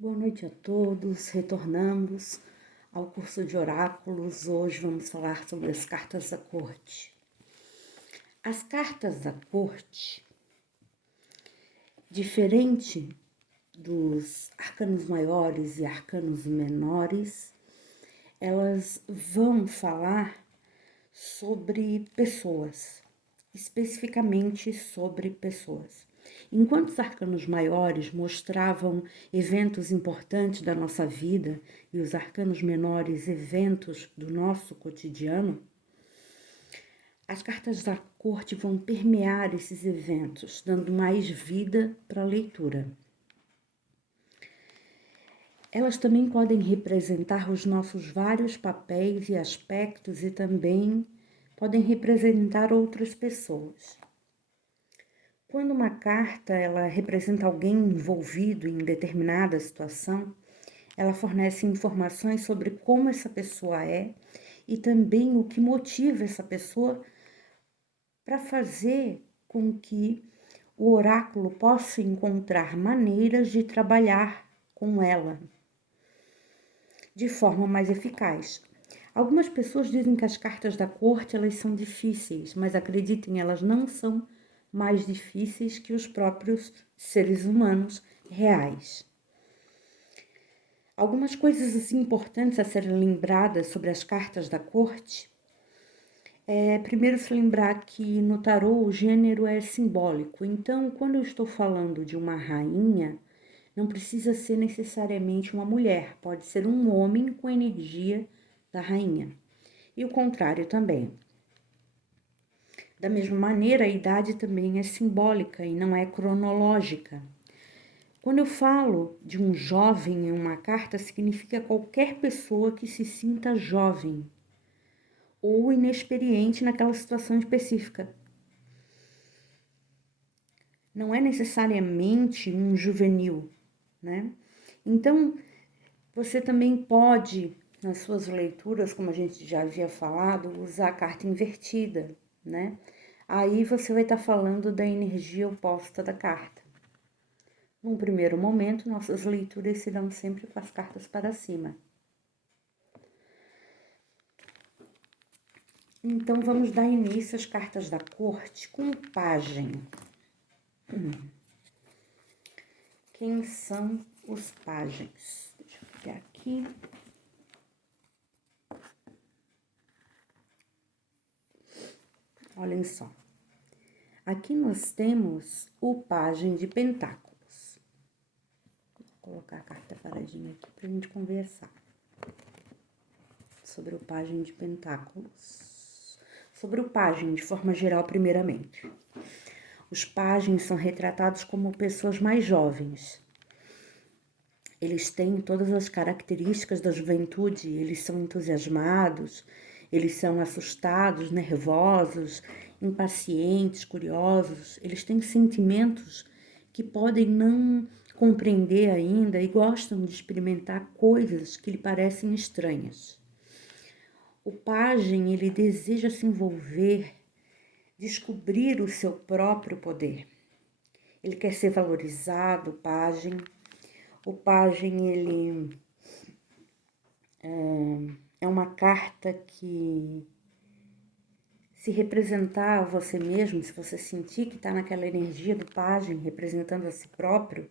Boa noite a todos, retornamos ao curso de oráculos. Hoje vamos falar sobre as cartas da corte. As cartas da corte, diferente dos arcanos maiores e arcanos menores, elas vão falar sobre pessoas, especificamente sobre pessoas. Enquanto os arcanos maiores mostravam eventos importantes da nossa vida e os arcanos menores eventos do nosso cotidiano, as cartas da corte vão permear esses eventos, dando mais vida para a leitura. Elas também podem representar os nossos vários papéis e aspectos e também podem representar outras pessoas. Quando uma carta ela representa alguém envolvido em determinada situação, ela fornece informações sobre como essa pessoa é e também o que motiva essa pessoa para fazer com que o oráculo possa encontrar maneiras de trabalhar com ela de forma mais eficaz. Algumas pessoas dizem que as cartas da corte elas são difíceis, mas acreditem, elas não são mais difíceis que os próprios seres humanos reais. Algumas coisas assim importantes a serem lembradas sobre as cartas da corte primeiro se lembrar que no tarô o gênero é simbólico. Então, quando eu estou falando de uma rainha, não precisa ser necessariamente uma mulher, pode ser um homem com a energia da rainha. E o contrário também. Da mesma maneira, a idade também é simbólica e não é cronológica. Quando eu falo de um jovem em uma carta, significa qualquer pessoa que se sinta jovem ou inexperiente naquela situação específica. Não é necessariamente um juvenil, né? Então, você também pode, nas suas leituras, como a gente já havia falado, usar a carta invertida, né? Aí você vai estar falando da energia oposta da carta. Num primeiro momento, nossas leituras se dão sempre com as cartas para cima. Então, vamos dar início às cartas da corte com o pajem. Quem são os pajens? Deixa eu pegar aqui. Olhem só. Aqui nós temos o pajem de pentáculos. Vou colocar a carta paradinha aqui para a gente conversar sobre o pajem de pentáculos. Sobre o pajem, de forma geral, primeiramente. Os pajens são retratados como pessoas mais jovens. Eles têm todas as características da juventude, eles são entusiasmados, eles são assustados, nervosos, impacientes, curiosos. Eles têm sentimentos que podem não compreender ainda e gostam de experimentar coisas que lhe parecem estranhas. O pajem, ele deseja se envolver, descobrir o seu próprio poder. Ele quer ser valorizado, o pajem. O pajem, ele é uma carta que, se representar você mesmo, se você sentir que está naquela energia do pajem, representando a si próprio,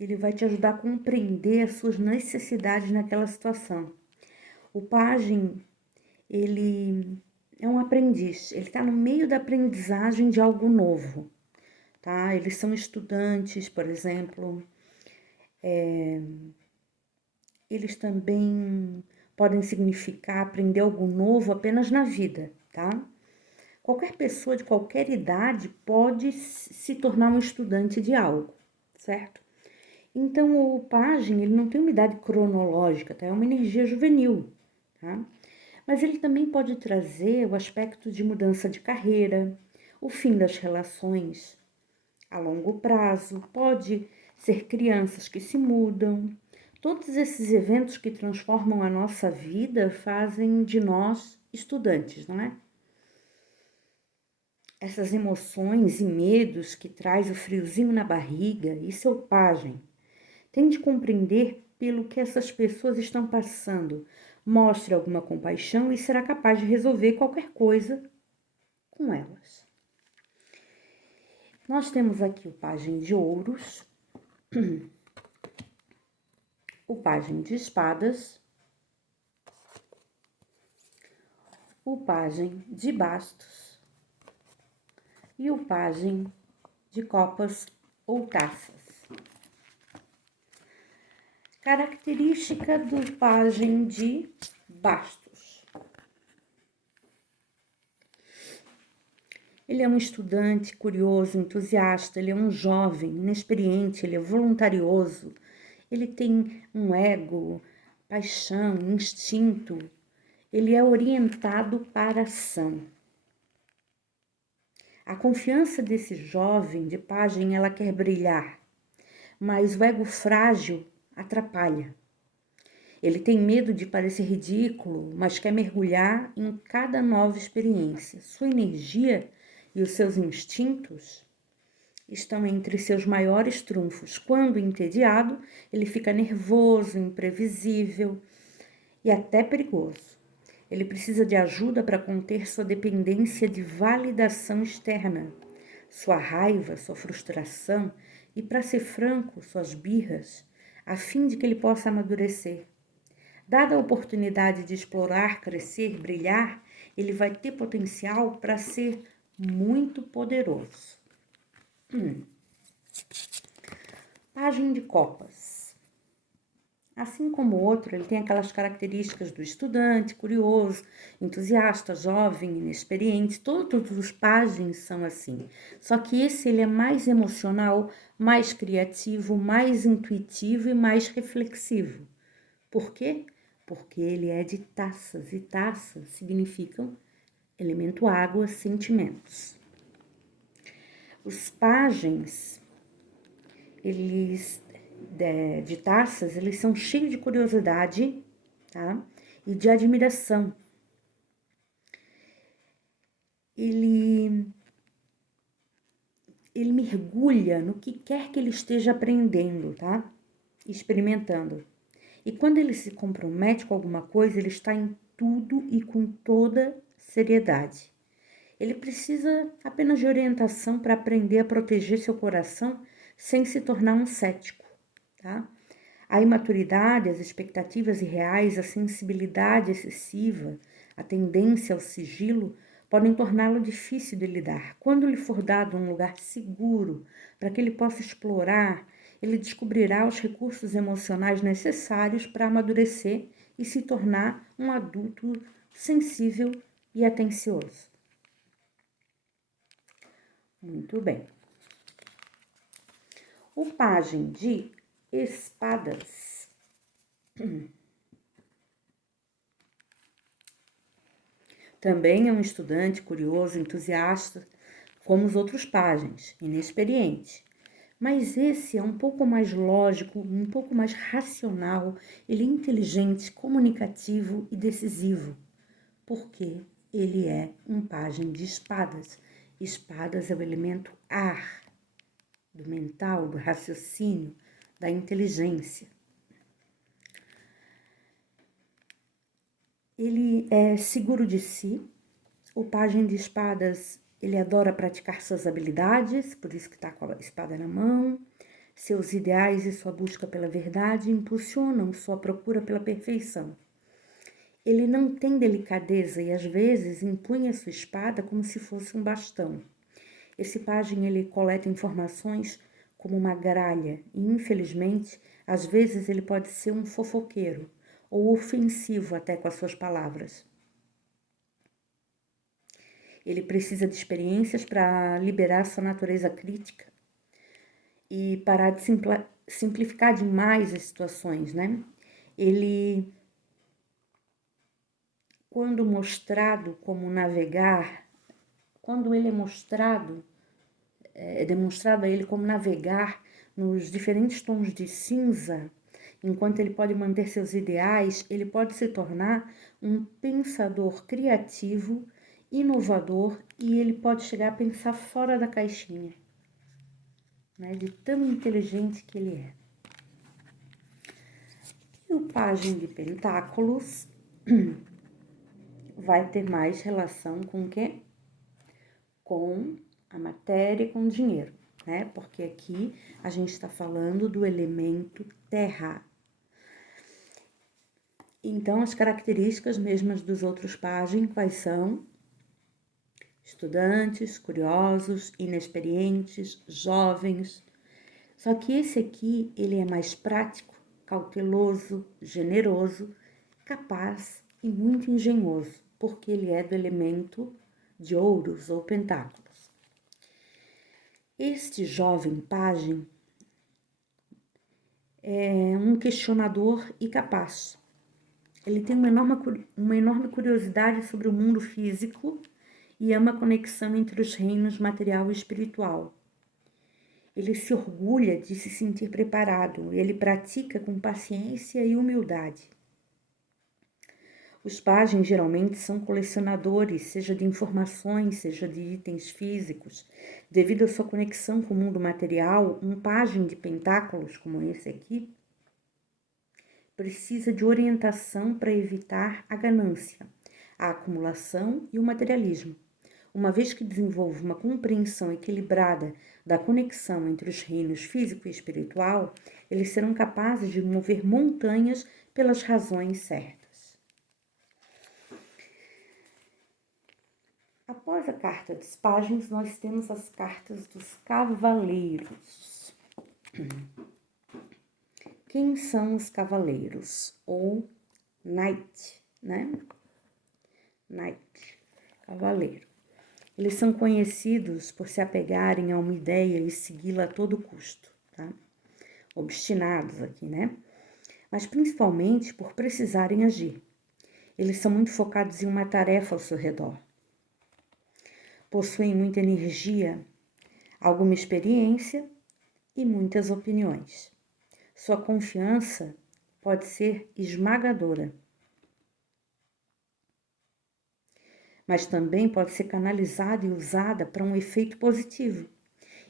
ele vai te ajudar a compreender as suas necessidades naquela situação. O pajem, ele é um aprendiz, ele está no meio da aprendizagem de algo novo, tá? Eles são estudantes, por exemplo, eles também podem significar aprender algo novo apenas na vida, tá? Qualquer pessoa de qualquer idade pode se tornar um estudante de algo, certo? Então, o pajem, ele não tem uma idade cronológica, tá? É uma energia juvenil, tá? Mas ele também pode trazer o aspecto de mudança de carreira, o fim das relações a longo prazo, pode ser crianças que se mudam. Todos esses eventos que transformam a nossa vida fazem de nós estudantes, não é? essas emoções e medos que traz o friozinho na barriga, isso é o pajem. Tente compreender pelo que essas pessoas estão passando. Mostre alguma compaixão e será capaz de resolver qualquer coisa com elas. Nós temos aqui o pajem de ouros, o pajem de espadas, o pajem de bastos e o pajem de copas ou taças. Característica do pajem de bastos. Ele é um estudante curioso, entusiasta, ele é um jovem, inexperiente, ele é voluntarioso, ele tem um ego, paixão, instinto, ele é orientado para a ação. A confiança desse jovem de pajem, ela quer brilhar, mas o ego frágil atrapalha. Ele tem medo de parecer ridículo, mas quer mergulhar em cada nova experiência. Sua energia e os seus instintos estão entre seus maiores trunfos. Quando entediado, ele fica nervoso, imprevisível e até perigoso. Ele precisa de ajuda para conter sua dependência de validação externa, sua raiva, sua frustração e, para ser franco, suas birras, a fim de que ele possa amadurecer. Dada a oportunidade de explorar, crescer, brilhar, ele vai ter potencial para ser muito poderoso. Pajem de copas. Assim como o outro, ele tem aquelas características do estudante, curioso, entusiasta, jovem, inexperiente. Todos os pajens são assim. Só que esse ele é mais emocional, mais criativo, mais intuitivo e mais reflexivo. Por quê? Porque ele é de taças, e taças significam elemento água, sentimentos. Os pajens, eles de taças, eles são cheios de curiosidade, tá? E de admiração. Ele mergulha no que quer que ele esteja aprendendo, tá? Experimentando. E quando ele se compromete com alguma coisa, ele está em tudo e com toda seriedade. Ele precisa apenas de orientação para aprender a proteger seu coração sem se tornar um cético, tá? A imaturidade, as expectativas irreais, a sensibilidade excessiva, a tendência ao sigilo podem torná-lo difícil de lidar. Quando lhe for dado um lugar seguro para que ele possa explorar, ele descobrirá os recursos emocionais necessários para amadurecer e se tornar um adulto sensível e atencioso. Muito bem. O pajem de espadas. Também é um estudante curioso, entusiasta, como os outros pajens, inexperiente. Mas esse é um pouco mais lógico, um pouco mais racional, ele é inteligente, comunicativo e decisivo, porque ele é um pajem de espadas. Espadas é o elemento ar, do mental, do raciocínio, da inteligência. Ele é seguro de si. O pajem de espadas, ele adora praticar suas habilidades, por isso que está com a espada na mão. Seus ideais e sua busca pela verdade impulsionam sua procura pela perfeição. Ele não tem delicadeza e às vezes empunha sua espada como se fosse um bastão. Esse pajem ele coleta informações como uma gralha e, infelizmente, às vezes ele pode ser um fofoqueiro ou ofensivo até com as suas palavras. Ele precisa de experiências para liberar sua natureza crítica e parar de simplificar demais as situações, né? Ele, quando mostrado como navegar, quando ele é demonstrado a ele como navegar nos diferentes tons de cinza, enquanto ele pode manter seus ideais, ele pode se tornar um pensador criativo inovador e ele pode chegar a pensar fora da caixinha, né? De tão inteligente que ele é. E o pajem de pentáculos vai ter mais relação com o quê? Com a matéria e com o dinheiro, né? Porque aqui a gente está falando do elemento terra. Então, as características mesmas dos outros pajens, quais são? Estudantes, curiosos, inexperientes, jovens. Só que esse aqui, ele é mais prático, cauteloso, generoso, capaz e muito engenhoso, porque ele é do elemento de ouros ou pentáculos. Este jovem pajem é um questionador e capaz. Ele tem uma enorme curiosidade sobre o mundo físico e ama a conexão entre os reinos material e espiritual. Ele se orgulha de se sentir preparado, ele pratica com paciência e humildade. Os pajens geralmente são colecionadores, seja de informações, seja de itens físicos. Devido à sua conexão com o mundo material, um pajem de pentáculos, como esse aqui, precisa de orientação para evitar a ganância, a acumulação e o materialismo. Uma vez que desenvolve uma compreensão equilibrada da conexão entre os reinos físico e espiritual, eles serão capazes de mover montanhas pelas razões certas. Após a carta dos pajens, nós temos as cartas dos cavaleiros. Quem são os cavaleiros? Ou knight, né? Knight, cavaleiro. Eles são conhecidos por se apegarem a uma ideia e segui-la a todo custo, tá? Obstinados aqui, né? Mas principalmente por precisarem agir. Eles são muito focados em uma tarefa ao seu redor. Possuem muita energia, alguma experiência e muitas opiniões. Sua confiança pode ser esmagadora, mas também pode ser canalizada e usada para um efeito positivo.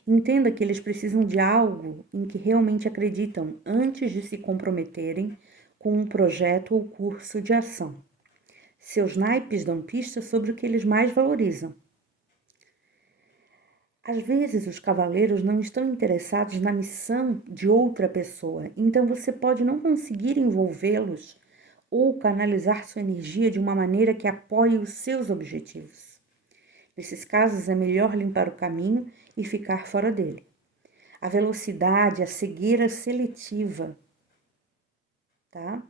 Entenda que eles precisam de algo em que realmente acreditam antes de se comprometerem com um projeto ou curso de ação. Seus naipes dão pistas sobre o que eles mais valorizam. Às vezes, os cavaleiros não estão interessados na missão de outra pessoa, então você pode não conseguir envolvê-los ou canalizar sua energia de uma maneira que apoie os seus objetivos. Nesses casos, é melhor limpar o caminho e ficar fora dele. A velocidade, a cegueira seletiva, tá?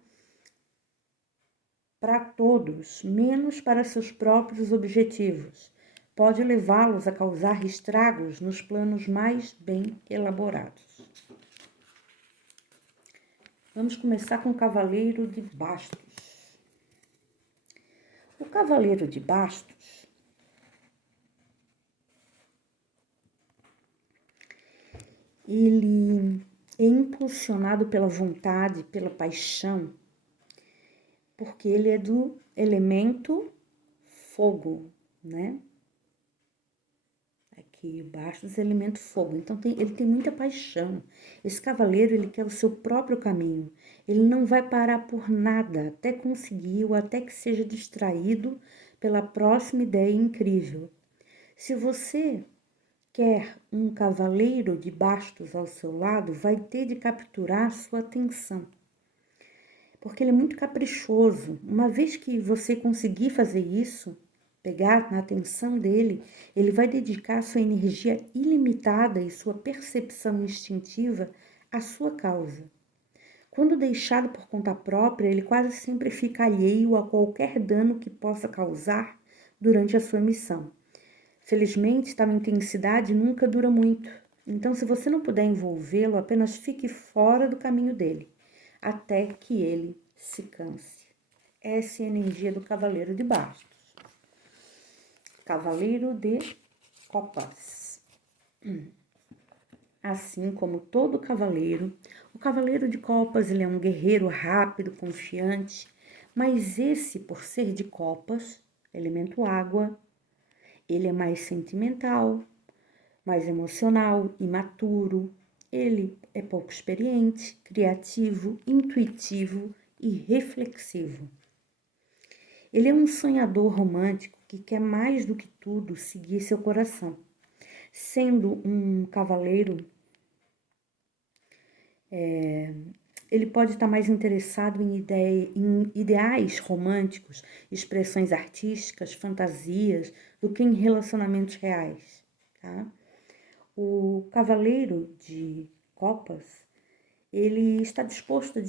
Para todos, menos para seus próprios objetivos, pode levá-los a causar estragos nos planos mais bem elaborados. Vamos começar com o Cavaleiro de Bastos. O Cavaleiro de Bastos, ele é impulsionado pela vontade, pela paixão, porque ele é do elemento fogo, né? Aqui, Bastos é elemento fogo, então ele tem muita paixão. Esse cavaleiro, ele quer o seu próprio caminho. Ele não vai parar por nada até conseguir ou até que seja distraído pela próxima ideia incrível. Se você quer um cavaleiro de bastos ao seu lado, vai ter de capturar sua atenção. Porque ele é muito caprichoso. Uma vez que você conseguir fazer isso, pegar na atenção dele, ele vai dedicar sua energia ilimitada e sua percepção instintiva à sua causa. Quando deixado por conta própria, ele quase sempre fica alheio a qualquer dano que possa causar durante a sua missão. Felizmente, tal intensidade nunca dura muito. Então, se você não puder envolvê-lo, apenas fique fora do caminho dele, até que ele se canse. Essa é a energia do Cavaleiro de Bastos. Cavaleiro de Copas. Assim como todo cavaleiro, o Cavaleiro de Copas ele é um guerreiro rápido, confiante, mas esse, por ser de copas, elemento água, Ele é mais sentimental, mais emocional, imaturo. Ele é pouco experiente, criativo, intuitivo e reflexivo. Ele é um sonhador romântico que quer mais do que tudo seguir seu coração. Sendo um cavaleiro, ele pode estar mais interessado em ideais românticos, expressões artísticas, fantasias, do que em relacionamentos reais. Tá? O cavaleiro de copas, ele está disposto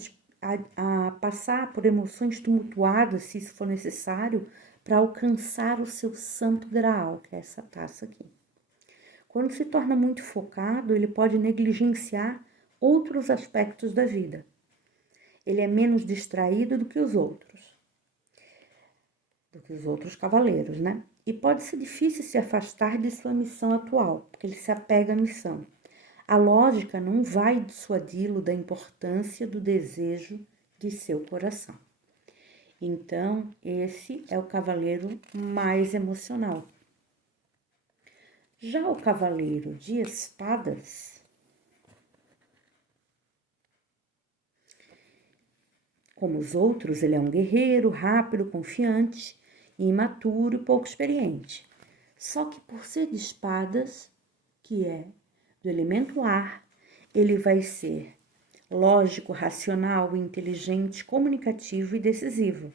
a passar por emoções tumultuadas, se isso for necessário, para alcançar o seu santo graal, que é essa taça aqui. Quando se torna muito focado, ele pode negligenciar outros aspectos da vida. Ele é menos distraído do que os outros cavaleiros, né? E pode ser difícil se afastar de sua missão atual, porque ele se apega à missão. A lógica não vai dissuadi-lo da importância do desejo de seu coração. Então, esse é o cavaleiro mais emocional. Já o cavaleiro de espadas, como os outros, ele é um guerreiro, rápido, confiante, imaturo e pouco experiente. Só que por ser de espadas, que é do elemento ar, ele vai ser lógico, racional, inteligente, comunicativo e decisivo.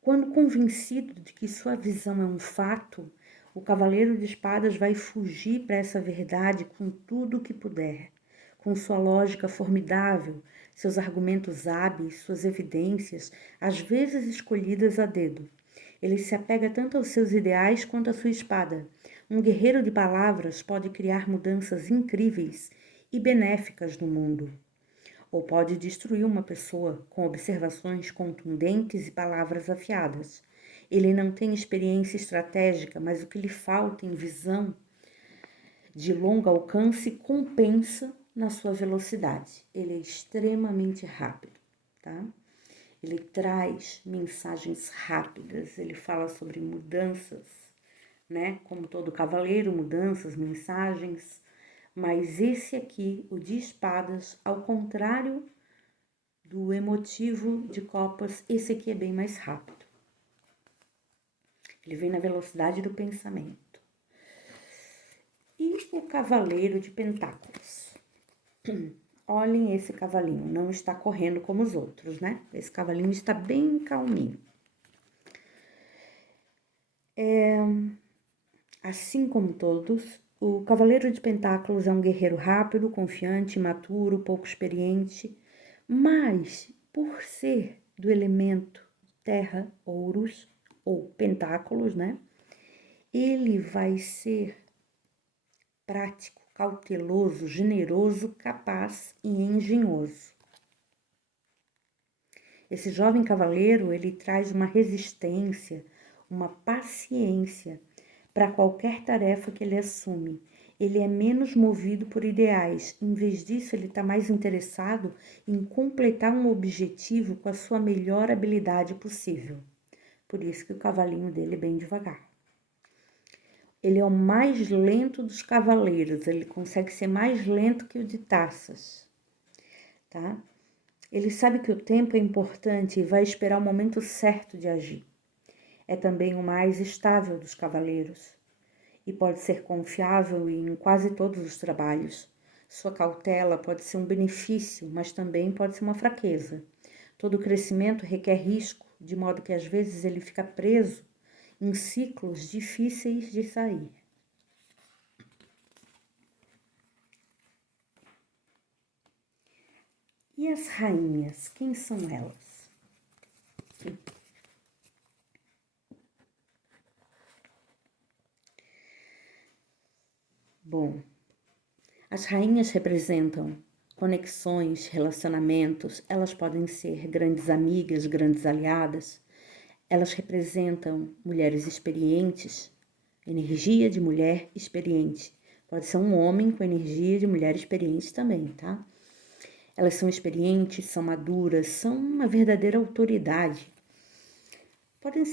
Quando convencido de que sua visão é um fato, o cavaleiro de espadas vai fugir para essa verdade com tudo o que puder, com sua lógica formidável, seus argumentos hábeis, suas evidências, às vezes escolhidas a dedo. Ele se apega tanto aos seus ideais quanto à sua espada. Um guerreiro de palavras pode criar mudanças incríveis e benéficas no mundo, ou pode destruir uma pessoa com observações contundentes e palavras afiadas. Ele não tem experiência estratégica, mas o que lhe falta em visão de longo alcance compensa na sua velocidade. Ele é extremamente rápido, tá? Ele traz mensagens rápidas, ele fala sobre mudanças, né? Como todo cavaleiro, mudanças, mensagens. Mas esse aqui, o de espadas, ao contrário do emotivo de copas, esse aqui é bem mais rápido. Ele vem na velocidade do pensamento. E o cavaleiro de pentáculos. Olhem esse cavalinho, não está correndo como os outros, né? Esse cavalinho está bem calminho. Assim como todos, o cavaleiro de pentáculos é um guerreiro rápido, confiante, imaturo, pouco experiente, mas por ser do elemento terra, ouros ou pentáculos, né? Ele vai ser prático, cauteloso, generoso, capaz e engenhoso. Esse jovem cavaleiro, ele traz uma resistência, uma paciência para qualquer tarefa que ele assume. Ele é menos movido por ideais, em vez disso ele está mais interessado em completar um objetivo com a sua melhor habilidade possível. Por isso que o cavalinho dele é bem devagar. Ele é o mais lento dos cavaleiros, ele consegue ser mais lento que o de taças, tá? Ele sabe que o tempo é importante e vai esperar o momento certo de agir. É também o mais estável dos cavaleiros e pode ser confiável em quase todos os trabalhos. Sua cautela pode ser um benefício, mas também pode ser uma fraqueza. Todo crescimento requer risco, de modo que às vezes ele fica preso em ciclos difíceis de sair. E as rainhas, quem são elas? Bom, as rainhas representam conexões, relacionamentos, elas podem ser grandes amigas, grandes aliadas, elas representam mulheres experientes, energia de mulher experiente. Pode ser um homem com energia de mulher experiente também, tá? Elas são experientes, são maduras, são uma verdadeira autoridade. Podem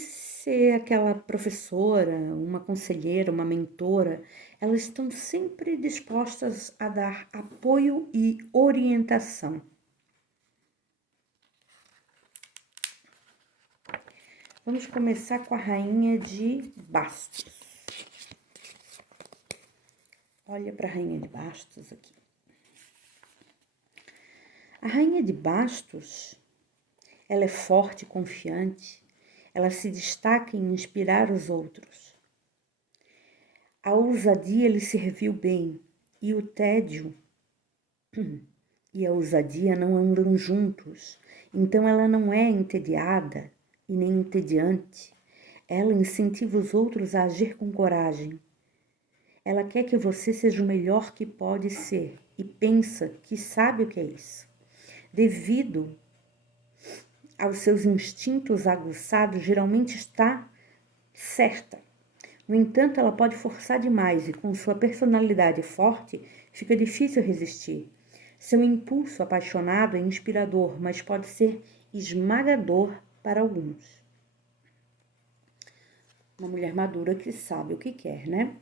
ser aquela professora, uma conselheira, uma mentora, elas estão sempre dispostas a dar apoio e orientação. Vamos começar com a Rainha de Bastos. Olha para a Rainha de Bastos aqui. A Rainha de Bastos, ela é forte e confiante, ela se destaca em inspirar os outros. A ousadia lhe serviu bem, e o tédio e a ousadia não andam juntos, então ela não é entediada e nem entediante. Ela incentiva os outros a agir com coragem. Ela quer que você seja o melhor que pode ser e pensa que sabe o que é isso. Devido aos seus instintos aguçados, geralmente está certa. No entanto, ela pode forçar demais e com sua personalidade forte, fica difícil resistir. Seu impulso apaixonado é inspirador, mas pode ser esmagador para alguns. Uma mulher madura que sabe o que quer, né?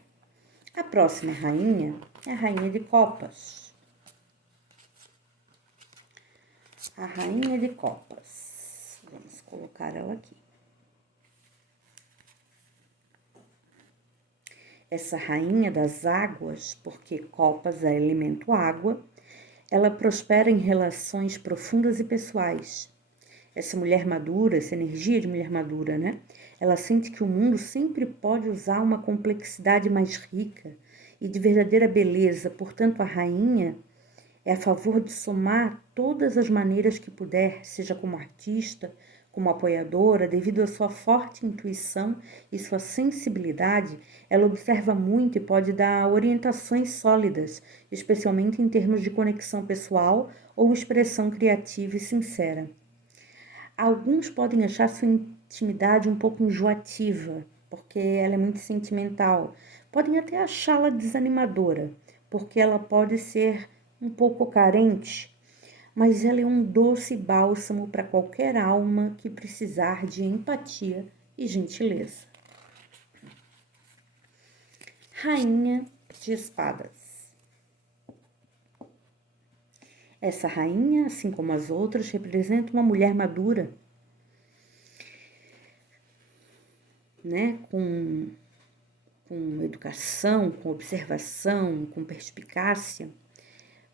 A próxima rainha é a Rainha de Copas. A Rainha de Copas. Vamos colocar ela aqui. Essa rainha das águas, porque copas é elemento água, ela prospera em relações profundas e pessoais. Essa mulher madura, essa energia de mulher madura, né? Ela sente que o mundo sempre pode usar uma complexidade mais rica e de verdadeira beleza. Portanto, a rainha é a favor de somar todas as maneiras que puder, seja como artista, como apoiadora, devido à sua forte intuição e sua sensibilidade, ela observa muito e pode dar orientações sólidas, especialmente em termos de conexão pessoal ou expressão criativa e sincera. Alguns podem achar sua intimidade um pouco enjoativa, porque ela é muito sentimental. Podem até achá-la desanimadora, porque ela pode ser um pouco carente, mas ela é um doce bálsamo para qualquer alma que precisar de empatia e gentileza. Rainha de Espadas. Essa rainha, assim como as outras, representa uma mulher madura, né? Com educação, com observação, com perspicácia.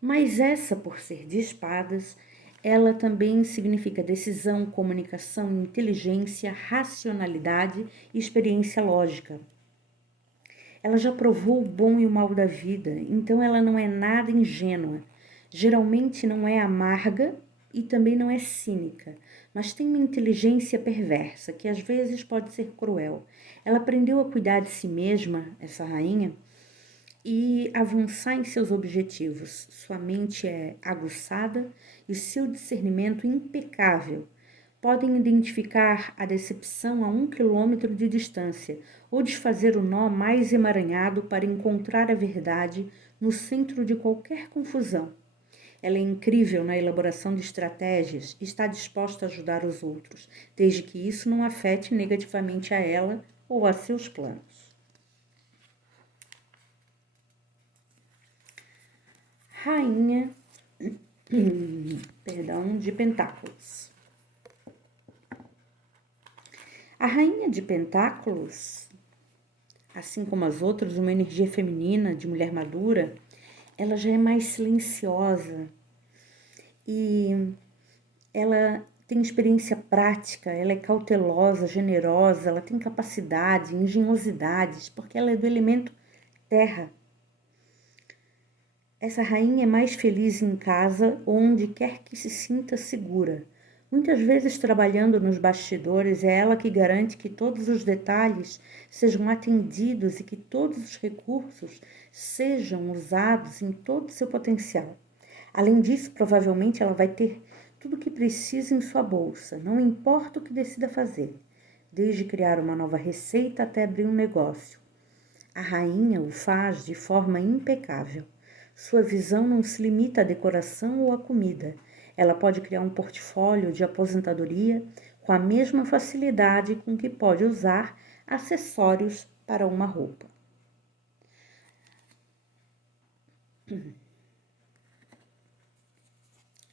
Mas essa, por ser de espadas, ela também significa decisão, comunicação, inteligência, racionalidade e experiência lógica. Ela já provou o bom e o mal da vida, então ela não é nada ingênua. Geralmente não é amarga e também não é cínica, mas tem uma inteligência perversa, que às vezes pode ser cruel. Ela aprendeu a cuidar de si mesma, essa rainha, e avançar em seus objetivos. Sua mente é aguçada e seu discernimento impecável. Podem identificar a decepção a 1 quilômetro de distância ou desfazer o nó mais emaranhado para encontrar a verdade no centro de qualquer confusão. Ela é incrível na elaboração de estratégias e está disposta a ajudar os outros, desde que isso não afete negativamente a ela ou a seus planos. Rainha, de Pentáculos. A Rainha de Pentáculos, assim como as outras, uma energia feminina de mulher madura, ela já é mais silenciosa e ela tem experiência prática, ela é cautelosa, generosa, ela tem capacidade, engenhosidades, porque ela é do elemento terra. Essa rainha é mais feliz em casa, onde quer que se sinta segura. Muitas vezes, trabalhando nos bastidores, é ela que garante que todos os detalhes sejam atendidos e que todos os recursos sejam usados em todo o seu potencial. Além disso, provavelmente ela vai ter tudo o que precisa em sua bolsa, não importa o que decida fazer, desde criar uma nova receita até abrir um negócio. A rainha o faz de forma impecável. Sua visão não se limita à decoração ou à comida. Ela pode criar um portfólio de aposentadoria com a mesma facilidade com que pode usar acessórios para uma roupa.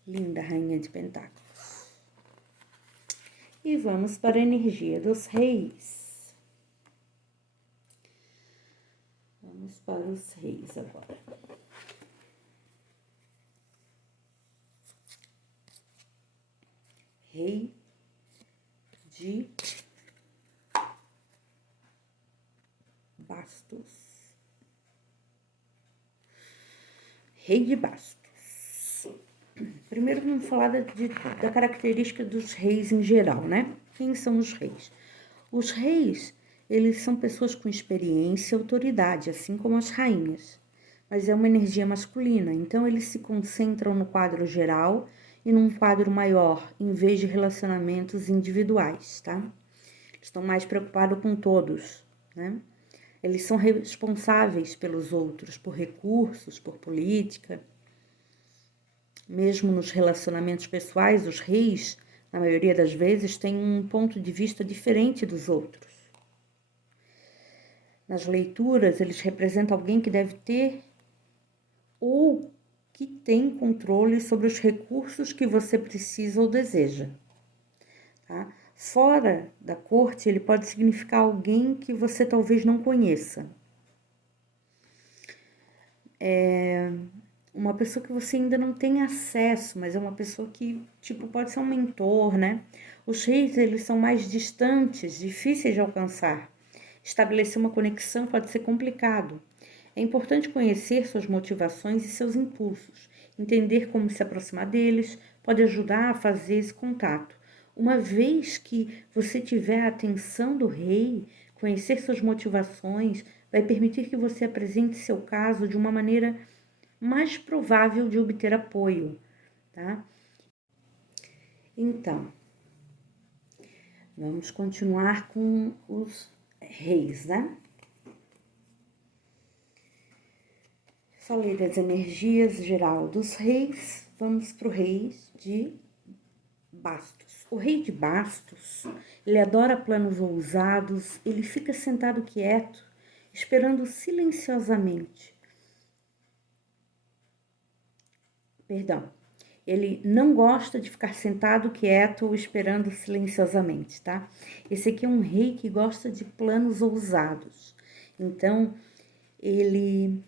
Linda Rainha de Pentáculos. E vamos para a energia dos reis. Vamos para os reis agora. Rei de bastos. Rei de bastos. Primeiro vamos falar da característica dos reis em geral, né? Quem são os reis? Os reis, eles são pessoas com experiência e autoridade, assim como as rainhas. Mas é uma energia masculina, então eles se concentram no quadro geral e num quadro maior, em vez de relacionamentos individuais, tá? Eles estão mais preocupados com todos, né? Eles são responsáveis pelos outros, por recursos, por política. Mesmo nos relacionamentos pessoais, os reis, na maioria das vezes, têm um ponto de vista diferente dos outros. Nas leituras, eles representam alguém que deve ter ou que tem controle sobre os recursos que você precisa ou deseja. Tá? Fora da corte, ele pode significar alguém que você talvez não conheça. Uma pessoa que você ainda não tem acesso, mas é uma pessoa que, tipo, pode ser um mentor, né? Os reis, eles são mais distantes, difíceis de alcançar. Estabelecer uma conexão pode ser complicado. É importante conhecer suas motivações e seus impulsos. Entender como se aproximar deles pode ajudar a fazer esse contato. Uma vez que você tiver a atenção do rei, conhecer suas motivações vai permitir que você apresente seu caso de uma maneira mais provável de obter apoio, tá? Então, vamos continuar com os reis, né? Falei das energias geral dos reis, vamos para o rei de bastos. O rei de bastos, ele adora planos ousados, ele fica sentado quieto, esperando silenciosamente. Ele não gosta de ficar sentado quieto ou esperando silenciosamente, tá? Esse aqui é um rei que gosta de planos ousados. Então, ele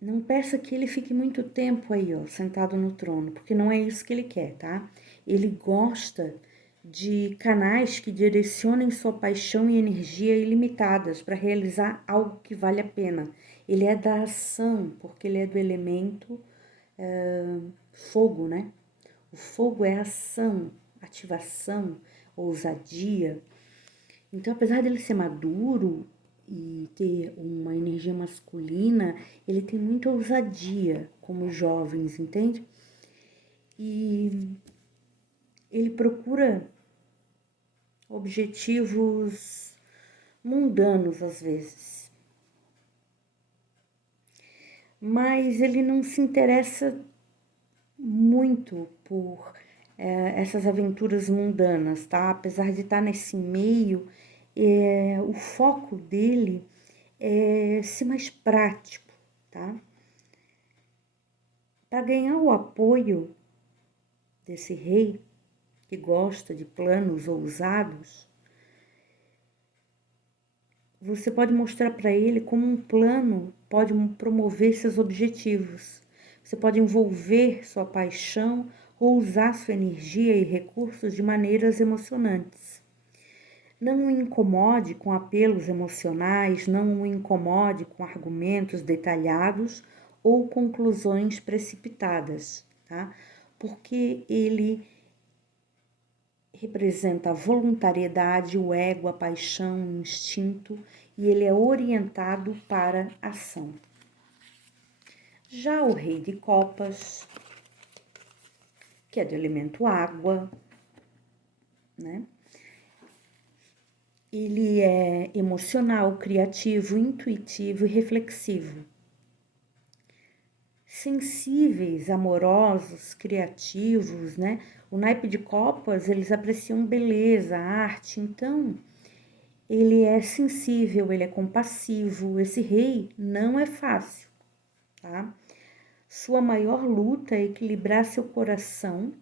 não peça que ele fique muito tempo aí, ó, sentado no trono, porque não é isso que ele quer, tá? Ele gosta de canais que direcionem sua paixão e energia ilimitadas para realizar algo que vale a pena. Ele é da ação, porque ele é do elemento fogo, né? O fogo é ação, ativação, ousadia. Então, apesar dele ser maduro e ter uma energia masculina, ele tem muita ousadia como jovens, entende? E ele procura objetivos mundanos às vezes. Mas ele não se interessa muito por essas aventuras mundanas, tá? Apesar de estar nesse meio, o foco dele é ser mais prático, tá? Para ganhar o apoio desse rei que gosta de planos ousados, você pode mostrar para ele como um plano pode promover seus objetivos. Você pode envolver sua paixão ou usar sua energia e recursos de maneiras emocionantes. Não o incomode com apelos emocionais, não o incomode com argumentos detalhados ou conclusões precipitadas, tá? Porque ele representa a voluntariedade, o ego, a paixão, o instinto, e ele é orientado para a ação. Já o rei de copas, que é do elemento água, né? Ele é emocional, criativo, intuitivo e reflexivo. sensíveis, amorosos, criativos, né? O naipe de copas, eles apreciam beleza, arte, então ele é sensível, ele é compassivo. Esse rei não é fácil, tá? Sua maior luta é equilibrar seu coração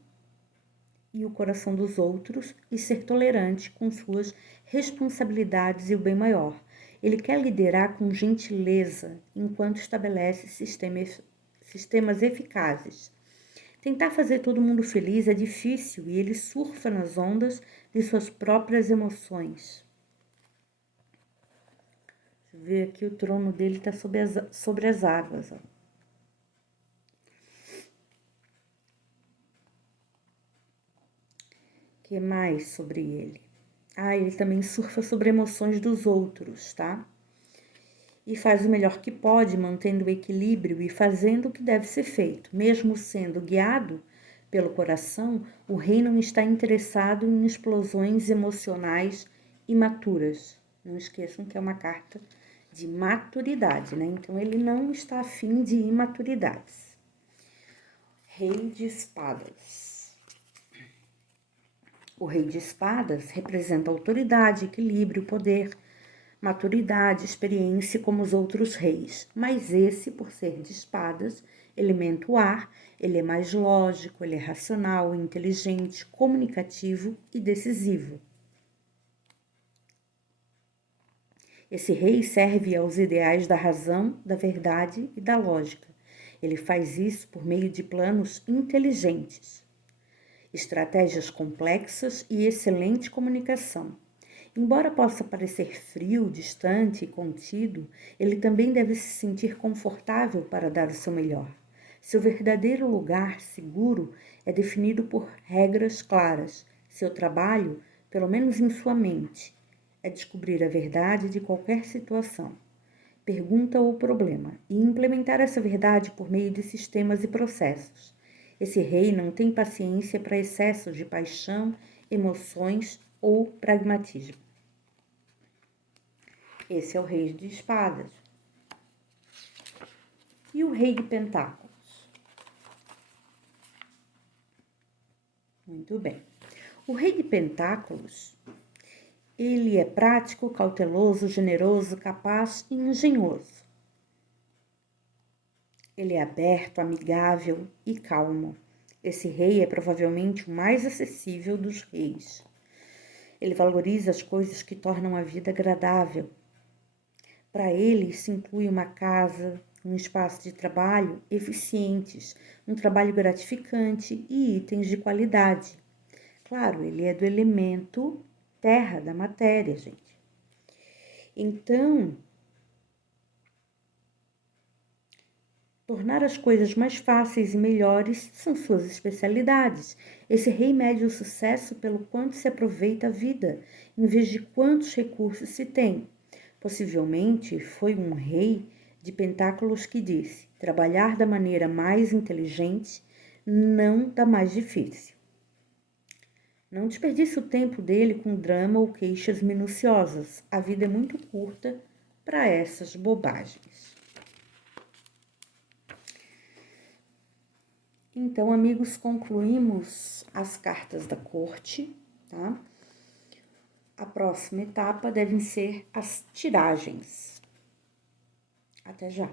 e o coração dos outros e ser tolerante com suas responsabilidades e o bem maior. Ele quer liderar com gentileza enquanto estabelece sistemas eficazes. Tentar fazer todo mundo feliz é difícil e ele surfa nas ondas de suas próprias emoções. Deixa eu ver aqui, o trono dele está sobre as águas. Ó. O que mais sobre ele? Ele também surfa sobre emoções dos outros, tá? E faz o melhor que pode, mantendo o equilíbrio e fazendo o que deve ser feito. Mesmo sendo guiado pelo coração, o rei não está interessado em explosões emocionais imaturas. Não esqueçam que é uma carta de maturidade, né? Então, ele não está afim de imaturidades. Rei de Espadas. O rei de espadas representa autoridade, equilíbrio, poder, maturidade, experiência como os outros reis. Mas esse, por ser de espadas, elemento ar, ele é mais lógico, ele é racional, inteligente, comunicativo e decisivo. Esse rei serve aos ideais da razão, da verdade e da lógica. Ele faz isso por meio de planos inteligentes, estratégias complexas e excelente comunicação. Embora possa parecer frio, distante e contido, ele também deve se sentir confortável para dar o seu melhor. Seu verdadeiro lugar seguro é definido por regras claras. Seu trabalho, pelo menos em sua mente, é descobrir a verdade de qualquer situação, pergunta ou problema, e implementar essa verdade por meio de sistemas e processos. Esse rei não tem paciência para excessos de paixão, emoções ou pragmatismo. Esse é o rei de espadas. E o rei de pentáculos? Muito bem. O rei de pentáculos, ele é prático, cauteloso, generoso, capaz e engenhoso. Ele é aberto, amigável e calmo. Esse rei é provavelmente o mais acessível dos reis. Ele valoriza as coisas que tornam a vida agradável. Para ele, isso inclui uma casa, um espaço de trabalho eficientes, um trabalho gratificante e itens de qualidade. Claro, ele é do elemento terra, da matéria, gente. Então, tornar as coisas mais fáceis e melhores são suas especialidades. Esse rei mede o sucesso pelo quanto se aproveita a vida, em vez de quantos recursos se tem. Possivelmente foi um rei de pentáculos que disse: trabalhar da maneira mais inteligente, não da mais difícil. Não desperdice o tempo dele com drama ou queixas minuciosas. A vida é muito curta para essas bobagens. Então, amigos, concluímos as cartas da corte, tá? A próxima etapa devem ser as tiragens. Até já!